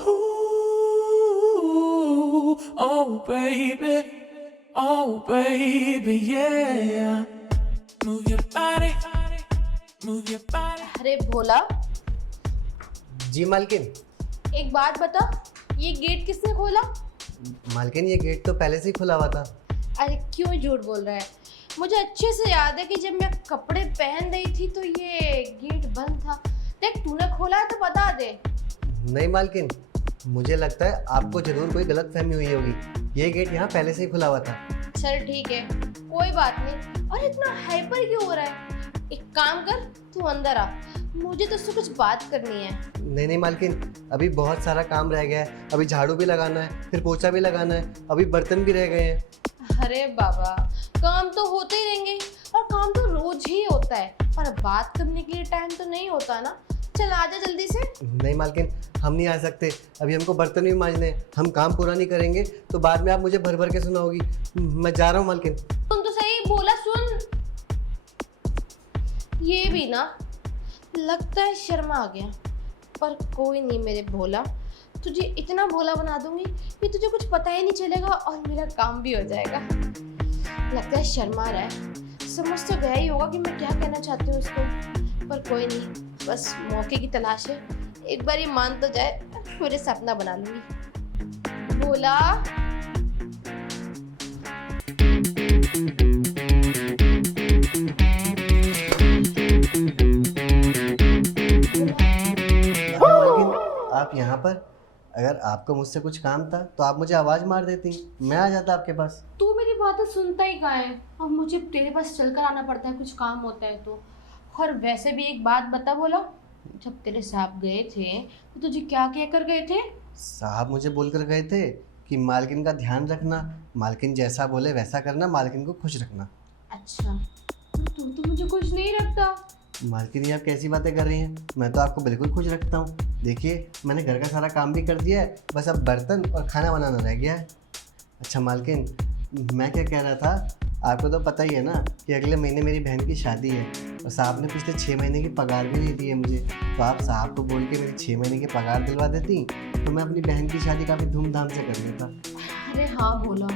Ooh, oh baby, yeah. Move your body, move your body. अरे भोला, जी मालकिन। एक बात बता, ये गेट किसने खोला? मालकिन ये गेट तो पहले से ही खुला हुआ था। अरे क्यों झूठ बोल रहा है? मुझे अच्छे से याद है कि जब मैं कपड़े पहन रही थी तो ये गेट बंद था। देख, तूने खोला है तो बता दे। नहीं मालकिन, मुझे लगता है आपको जरूर कोई गलतफहमी हुई होगी। ये गेट यहाँ पहले से ही खुला हुआ था। चल ठीक है, कोई बात नहीं। और इतना हाइपर क्यों हो रहा है? एक काम कर, तू अंदर आ, मुझे तुझसे कुछ बात करनी है। नहीं मालकिन, अभी बहुत सारा काम रह गया है। अभी झाड़ू भी लगाना है, फिर पोछा भी लगाना है, अभी बर्तन भी रह गए हैं। अरे बाबा, काम तो होते ही रहेंगे और काम तो रोज ही होता है, और बात करने के लिए टाइम तो नहीं होता ना। चल आजा जल्दी से। नहीं मालकिन, हम नहीं आ सकते। अभी हमको बर्तन भी मांजने हैं। हम काम पूरा नहीं करेंगे तो बाद में आप मुझे भर भर के सुनाओगी। मैं जा रहा हूँ मालकिन। सुन तो सही, बोला सुन। ये भी ना, लगता है शर्मा आ गया, पर कोई नहीं मेरे भोला, तुझे इतना भोला बना दूंगी कि तुझे कुछ पता ही नहीं चलेगा और मेरा काम भी हो जाएगा। लगता है शर्मा रहा है, समझ तो गया ही होगा कि मैं क्या कहना चाहती हूँ उसको, पर कोई नहीं, बस मौके की तलाश है। एक बार ये मान तो जाए, फिर सपना बना लूंगी। भोला, आप यहाँ पर? अगर आपको मुझसे कुछ काम था तो आप मुझे आवाज मार देती, मैं आ जाता आपके पास। तू मेरी बातें सुनता ही कहाँ है? अब मुझे तेरे पास चलकर आना पड़ता है कुछ काम होता है तो। और वैसे भी एक बात बता बोला, जब तेरे साहब गए थे तो तुझे क्या कहकर गए थे? साहब मुझे बोलकर गए थे कि मालकिन का ध्यान रखना, मालकिन जैसा बोले वैसा करना, मालकिन को खुश रखना। अच्छा, तू तो मुझे खुश नहीं रखता। मालकिन ये आप कैसी बातें कर रही हैं? मैं तो आपको बिल्कुल खुश रखता हूँ। देखिए, मैंने घर का सारा काम भी कर दिया है, बस अब बर्तन और खाना बनाना रह गया है। अच्छा मालकिन, मैं क्या कह रहा था, आपको तो पता ही है ना कि अगले महीने मेरी बहन की शादी है और साहब ने पिछले 6 महीने की पगार भी नहीं दी है मुझे। तो आप साहब को बोल के मेरी 6 महीने की पगार दिलवा देती तो मैं अपनी बहन की शादी काफ़ी धूमधाम से कर लेता। अरे हाँ बोला,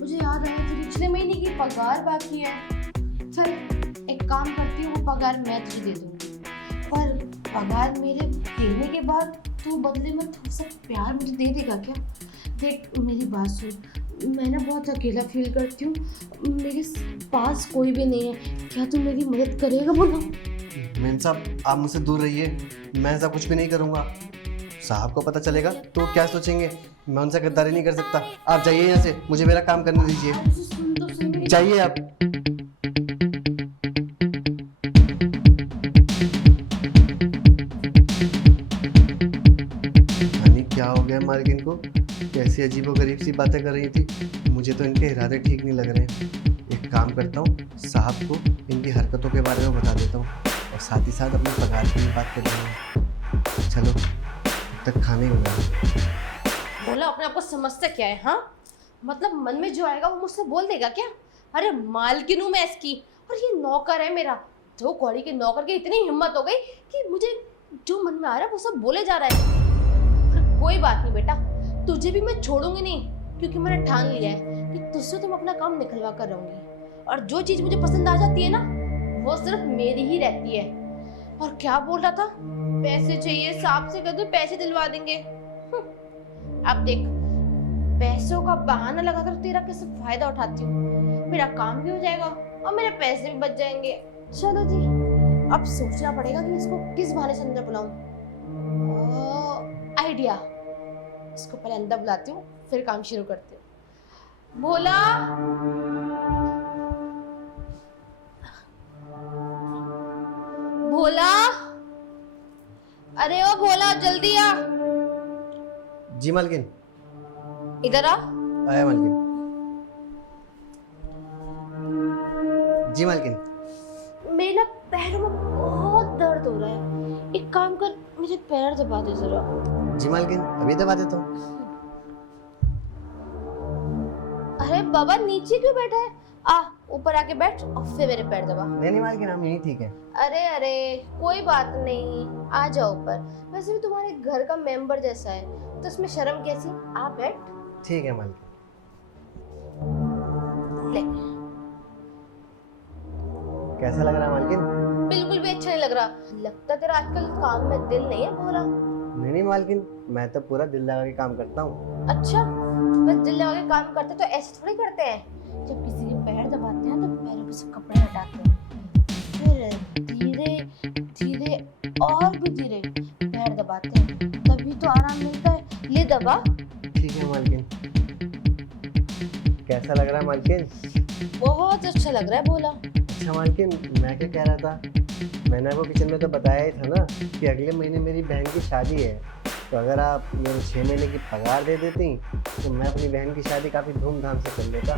मुझे याद आया तेरी पिछले महीने की पगार बाकी है। चल एक काम करती हूँ, वो पगार मैं तुझे दे दूँगी, पर पगार मेरे देने के बाद तू बदले में थोड़ा सा प्यार मुझे दे देगा क्या? देख मेरी बात सुन, मैं ना बहुत अकेला फील करती हूँ, मेरे पास कोई भी नहीं है, क्या तू मेरी मदद करेगा बोलो? मेन साहब, आप मुझसे दूर रहिए, मैं ऐसा कुछ भी नहीं करूँगा। साहब को पता चलेगा तो क्या सोचेंगे? मैं उनसे गद्दारी नहीं कर सकता। आप जाइए यहाँ से, मुझे मेरा काम करने दीजिए। सुन तो सुन, जाइए आप। क्या हो गया मालकिन को? कैसी अजीबोगरीब सी बातें कर रही थी। मुझे तो इनके इरादे ठीक नहीं लग रहे हैं। एक काम करता हूँ, साहब को इनकी हरकतों के बारे में बता देता हूँ और साथ ही साथ अपने पगार की भी बात कर लेंगे। चलो, तब तक खाने ही बनाओ। बोला अपने आप को समझता क्या है? हाँ, मतलब मन में जो आएगा वो मुझसे बोल देगा क्या? अरे मालकिन हूँ मैं इसकी, और ये नौकर है मेरा। दो कौड़ी के नौकर की इतनी हिम्मत हो गई कि मुझे जो मन में आ रहा है वो सब बोले जा रहा है। कोई बात नहीं बेटा, तुझे भी मैं छोड़ूंगी नहीं, क्योंकि मैंने ठान लिया है कि तुझसे तो मैं अपना काम निकलवा कर रहूंगी, और जो चीज मुझे पसंद आ जाती है ना वो सिर्फ मेरी ही रहती है। और क्या बोल रहा था, पैसे चाहिए, साहब से कह दो पैसे दिलवा देंगे। अब देख, पैसों का बहाना लगाकर तेरा कैसे फायदा उठाती हूँ। मेरा काम भी हो जाएगा और मेरे पैसे भी बच जाएंगे। चलो जी, अब सोचना पड़ेगा कि इसको किस बहाने से अंदर बुलाऊं। आइडिया, इसको पहले अंदर बुलाती हूँ, फिर काम शुरू करती हूँ। भोला, भोला, अरे ओ भोला जल्दी आ। जी मालकिन। इधर आ। आया मालकिन। जी मालकिन। मेरे ना पैरों में बहुत दर्द हो रहा है, एक काम कर, मुझे पैर दबा दे जरा। जी मालकिन, अभी दबा देता हूँ। अरे बाबा, नीचे क्यों बैठा है? आ, ऊपर आके बैठ और फिर मेरे पैर दबा। नहीं मालकिन, हम यहीं ठीक है। अरे अरे, कोई बात नहीं, आ जाओ ऊपर। वैसे भी तुम्हारे घर का मेंबर जैसा है तो इसमें शर्म कैसी? आप बैठ। ठीक है मालकिन। ले। कैसा लग रहा है मालकिन? बिल्कुल भी अच्छा नहीं लग रहा। लगता तेरा आजकल काम में दिल नहीं है भोला। नहीं नहीं मालकिन, मैं तो पूरा दिल लगा के काम करता हूँ। अच्छा, बस दिल लगा के काम करते तो ऐसे थोड़ी करते हैं। जब किसी के पैर दबाते हैं तो पैरों पे से कपड़े हटाते हैं, फिर धीरे धीरे और भी धीरे पैर दबाते हैं, तभी तो आराम मिलता है। ले दबा। ठीक है मालकिन। कैसा लग रहा है मालकिन? बहुत अच्छा लग रहा है भोला। अच्छा मालकिन, मैं क्या कह रहा था, मैंने आपको किचन में तो बताया ही था ना कि अगले महीने मेरी बहन की शादी है, तो अगर आप मेरे 6 महीने की पगार दे देती तो मैं अपनी बहन की शादी काफ़ी धूमधाम से कर लेता।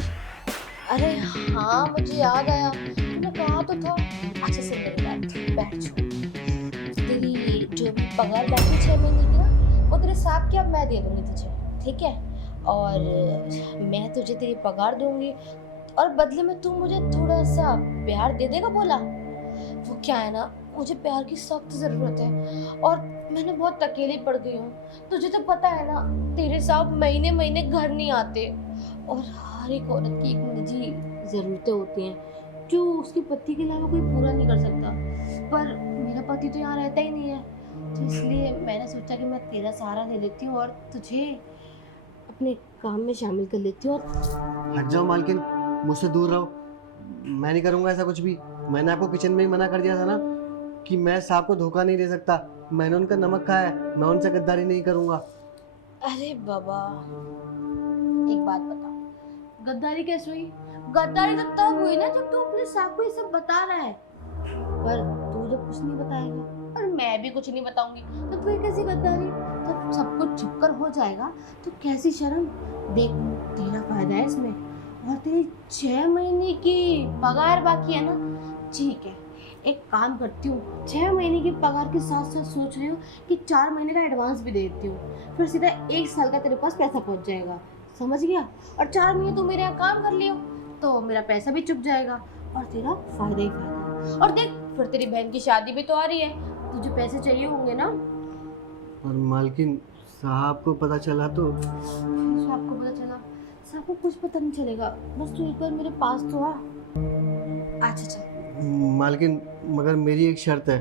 अरे हाँ, मुझे याद आया, तुमने कहा तो था। अच्छा सुन मेरी बात, बैठ जाओ। तेरी जो भी पगार बाकी 6 महीने की ना, वो तेरे साथ की अब मैं दे दूंगी तुझे, ठीक है? और मैं तुझे तेरी पगार दूंगी और बदले में तू मुझे थोड़ा सा प्यार दे देगा बोला। वो क्या है ना, मुझे प्यार की सख्त ज़रूरत है और मैंने बहुत अकेली पड़ गई हूँ। तुझे तो पता है ना, तेरे साथ महीने महीने घर नहीं आते और हर एक औरत की एक निजी ज़रूरतें होती हैं जो उसके पति के अलावा कोई पूरा नहीं कर सकता। पर मेरा पति तो यहाँ रहता ही नहीं है, तो इसलिए मैंने सोचा कि मैं तेरा सहारा ले लेती हूँ और तुझे अपने काम में शामिल कर लेती हूँ। हट जाओ मालकिन, मुझसे दूर रहो। मैं नहीं करूँगा ऐसा कुछ भी। मैंने आपको किचन में ही मना कर दिया था ना कि मैं साहब को धोखा नहीं दे सकता। मैंने उनका नमक खाया है, मैं उनसे गद्दारी नहीं करूँगा। अरे बाबा, एक बात बता, गद्दारी कैसे हुई? गद्दारी तो तब हुई ना जब तू अपने साहब को ये सब बता रहा है। पर तू जब कुछ नहीं बताएगा और मैं भी कुछ नहीं बताऊंगी तो फिर कैसी गद्दारी? जब सब कुछ छिपकर हो जाएगा तो कैसी शर्म? देख, तेरा फायदा है इसमें। और तेरी 6 महीने की पगार बाकी है ना, ठीक है, एक काम करती हूँ, 6 महीने की पगार के साथ साथ सोच रही हूँ कि 4 महीने का एडवांस भी दे देती हूँ, फिर सीधा 1 साल का तेरे पास पैसा पहुँच जाएगा, समझ गया? और 4 महीने तू मेरे यहाँ काम कर लियो तो मेरा पैसा भी चुक जाएगा और तेरा फायदा ही फायदा। और देख, फिर तेरी बहन की शादी भी तो आ रही है, तुझे पैसे चाहिए होंगे ना। और मालकिन, साहब को पता चला तो? साहब को पता चला? साहब को कुछ पता नहीं चलेगा, बस तू एक बार मेरे पास तो आ। अच्छा चल। मालकिन, मगर मेरी एक शर्त है।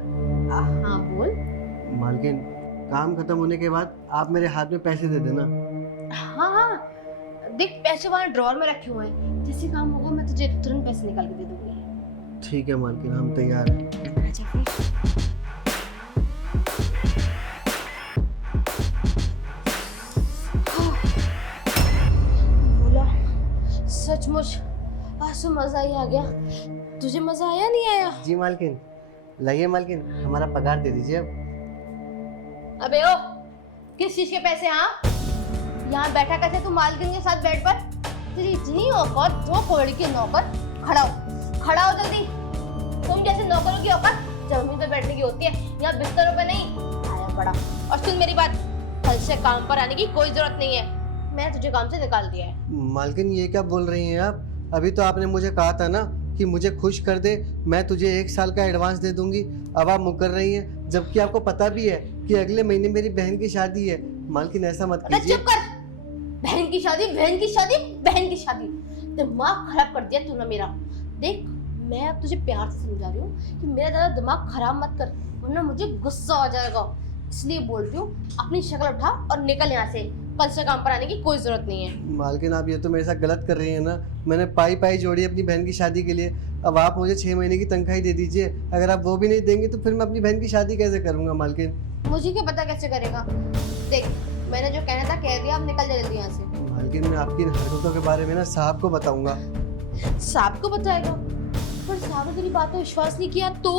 हाँ बोल। मालकिन, काम खत्म होने के बाद आप मेरे हाथ में पैसे दे देना। हाँ हाँ, देख पैसे वहाँ ड्रॉर में रखे हुए हैं, जैसे काम होगा मैं तुझे तुरंत पैसे निकाल के दे दूंगी। ठीक है मालकिन, हम तैयार हैं। अच्छा फिर बोला, सचमुच आज तो मजा ही आ गया। तुझे मजा आया नहीं आया? जी मालकिन। लाइए मालकिन, हमारा पगार दे दीजिए अब। अबे ओ, किस चीज के पैसे? हाँ, यहाँ बैठा कैसे तू मालकिन के साथ बेड पर? तेरी इतनी औकात, 2 कौड़ी के नौकर। खड़ा हो जल्दी। तुम जैसे नौकरों की औकात जमीन पे बैठने की होती है, यहाँ बिस्तरों पे नहीं। आया बड़ा। और सुन मेरी बात, कल से काम पर आने की कोई जरूरत नहीं है, मैं तुझे काम से निकाल दिया है। मालकिन, ये क्या बोल रही हैं आप? अभी तो आपने मुझे कहा था ना कि मुझे खुश कर दे, मैं तुझे 1 साल का एडवांस दे दूंगी। अब आप मुकर रही हैं, जबकि आपको पता भी है कि अगले महीने मेरी बहन की शादी है। मालकिन, ऐसा मत कीजिए। चुप कर। बहन की शादी, बहन की शादी, बहन की शादी, दिमाग खराब कर दिया तूने मेरा। देख, मैं अब तुझे प्यार से समझा रही हूँ कि मेरा ज़्यादा दिमाग खराब मत कर, वरना मुझे गुस्सा आ जाएगा। इसलिए बोल रही हूँ, अपनी शक्ल उठा और निकल यहाँ से। कल से काम पर आने की कोई जरूरत नहीं है। मालकिन, आप ये तो मेरे साथ गलत कर रही हैं ना। मैंने पाई जोड़ी अपनी बहन की शादी के लिए। अब आप मुझे 6 महीने की तनख्वाही दे दीजिए। अगर आप वो भी नहीं देंगे तो फिर मैं अपनी बहन की शादी कैसे करूँगा मालकिन? मुझे क्या पता कैसे करेगा? देख, मैंने जो कहना था कह दिया, अब निकल जा जल्दी यहाँ से। मालकिन, मैं आपकी इन हरकतों के बारे में ना साहब को बताऊंगा। साहब को बताएगा? पर साहब ने तेरी बात पर विश्वास नहीं किया तो?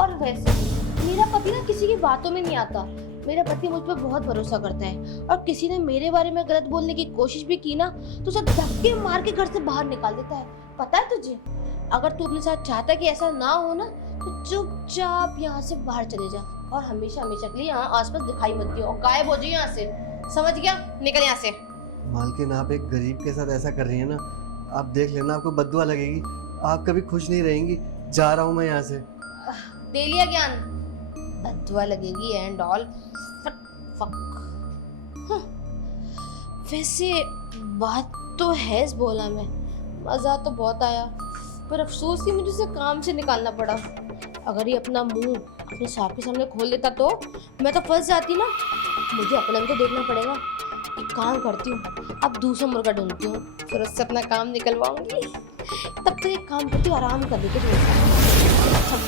और वैसे मेरा पति ना किसी की बातों में नहीं आता। मेरा पति मुझ पर बहुत भरोसा करता है और किसी ने मेरे बारे में गलत बोलने की कोशिश भी की ना तो उसे धक्के मार के घर से बाहर निकाल देता है। पता है तुझे? अगर तू अपने साथ चाहता कि ऐसा ना हो ना तो चुपचाप यहाँ से बाहर चले जा और हमेशा हमेशा के लिए यहाँ आसपास दिखाई मत दियो और गायब हो जाइए यहाँ से, समझ गया? निकल यहाँ से। मालकिन, आप एक गरीब के साथ ऐसा कर रही हैं ना, आप देख लेना, आपको बद्दुआ लगेगी। आप कभी खुश नहीं रहेंगी। जा रहा हूँ मैं यहाँ से। दे लिया ज्ञान, बदवा लगेगी एंड ऑल। फक। हाँ। वैसे बात तो है इस बोला में, मज़ा तो बहुत आया, पर अफसोस ही मुझे उसे काम से निकालना पड़ा। अगर ये अपना मुंह अपने साहब के सामने खोल देता तो मैं तो फंस जाती ना। मुझे अपना भी तो देखना पड़ेगा। एक काम करती हूँ, अब दूसरा मुर्गा ढूंढती हूँ, फिर उससे अपना काम निकलवाऊंगी। तब तो एक काम करती हूँ, आराम कर लेती हूँ। सब